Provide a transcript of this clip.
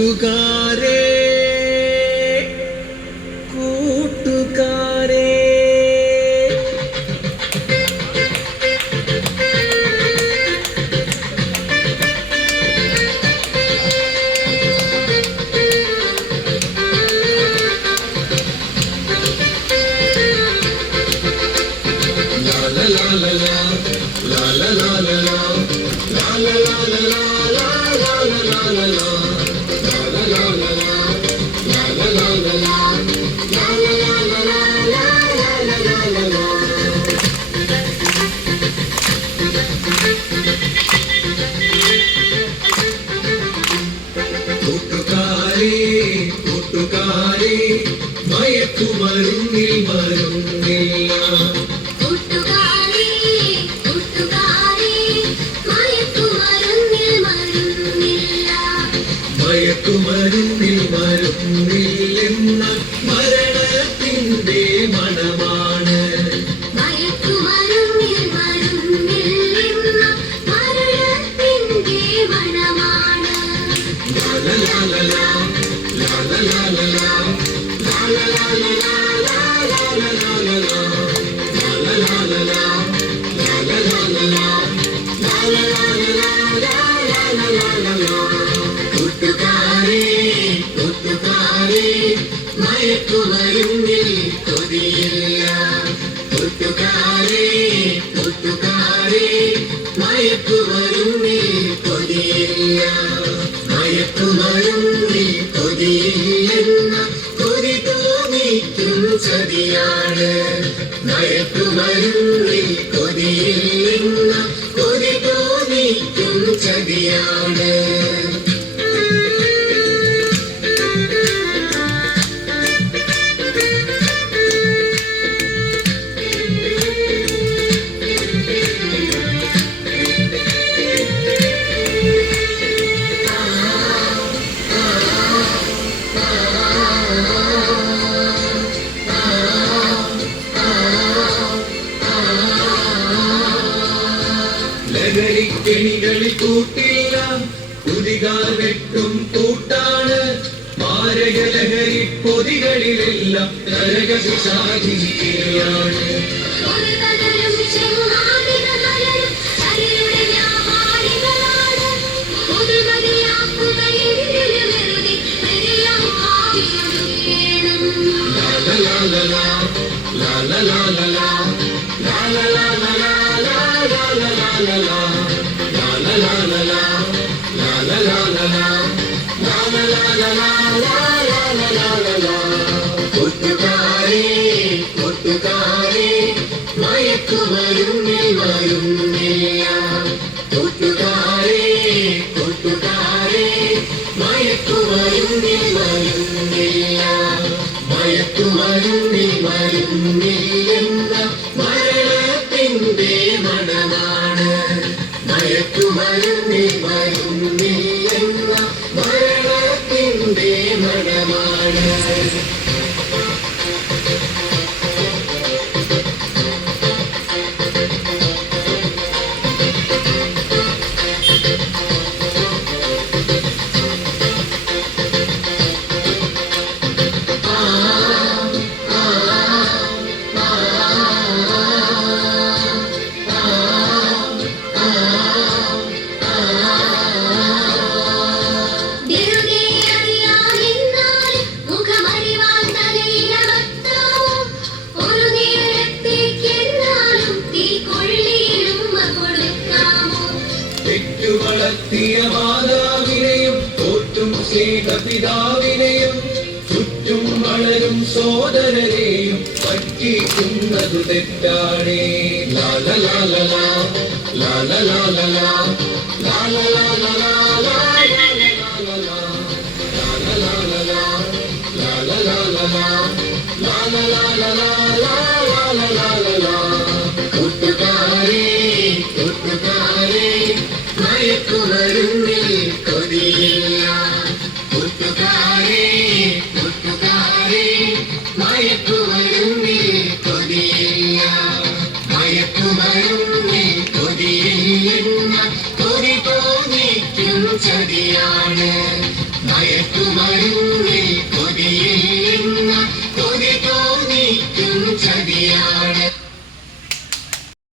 കൂട്ടുകാരേ കൂട്ടുകാരേ കൂട്ടുകാരേ കൂട്ടുകാരേ മയക്കുമരുന്നിൽ മരുന്നില്ല കൂട്ടുകാരി കൂട്ടുകാരി മയക്കുമരുന്നിൽ മരുന്നില്ല. മയക്കുമരുന്നിൽ മരുന്നില്ലെന്ന മരണത്തിന്റെ മയക്കുമരുന്നിൽ കൊതിയില്ല കൂട്ടുകാരേ ചതിയാണ്. മയക്കുമരുന്നിൽ ലഹരിക്കെണികളിൽ കൂട്ടില്ല കുതികാൽ വെട്ടും കൂട്ടാണ് മാരക ലഹരി പൊതികളിലെല്ലാം നരകപിശാചിയാണ് ഒരു la la la la la la la la la la la la ലാലലാലലാ, കൂട്ടുകാരേ കൂട്ടുകാരേ മയക്കുമരുന്നിൽ വരുന്നില്ല. കൂട്ടുകാരേ കൂട്ടുകാരേ മയക്കുമരുന്നിൽ വരുന്നില്ല. മയക്കുമരുന്നിൽ വരുന്നില്ലെന്ന മരണത്തിന്റെ മണമാണ് മയക്കുമരുന്നിൽ മരണത്തിന്റെ മണമാണ് പെറ്റുവളർത്തിയ മാതാവിനെയും തോറ്റും ചെയ്ത പിതാവിനെയും ചുറ്റും വളരും സോദരരെയും പറ്റിക്കുന്നതു തെറ്റാണേ ലാലലാലലാ, ലാലലാലലാ, ലാലലാലലാ, ലാലലാലലാ, തോന്നിക്കും ചതിയാണ്. മയക്കുമരുന്നിൽ കൊതിയില്ലെന്ന കൊതി തോന്നിക്കും ചതിയാ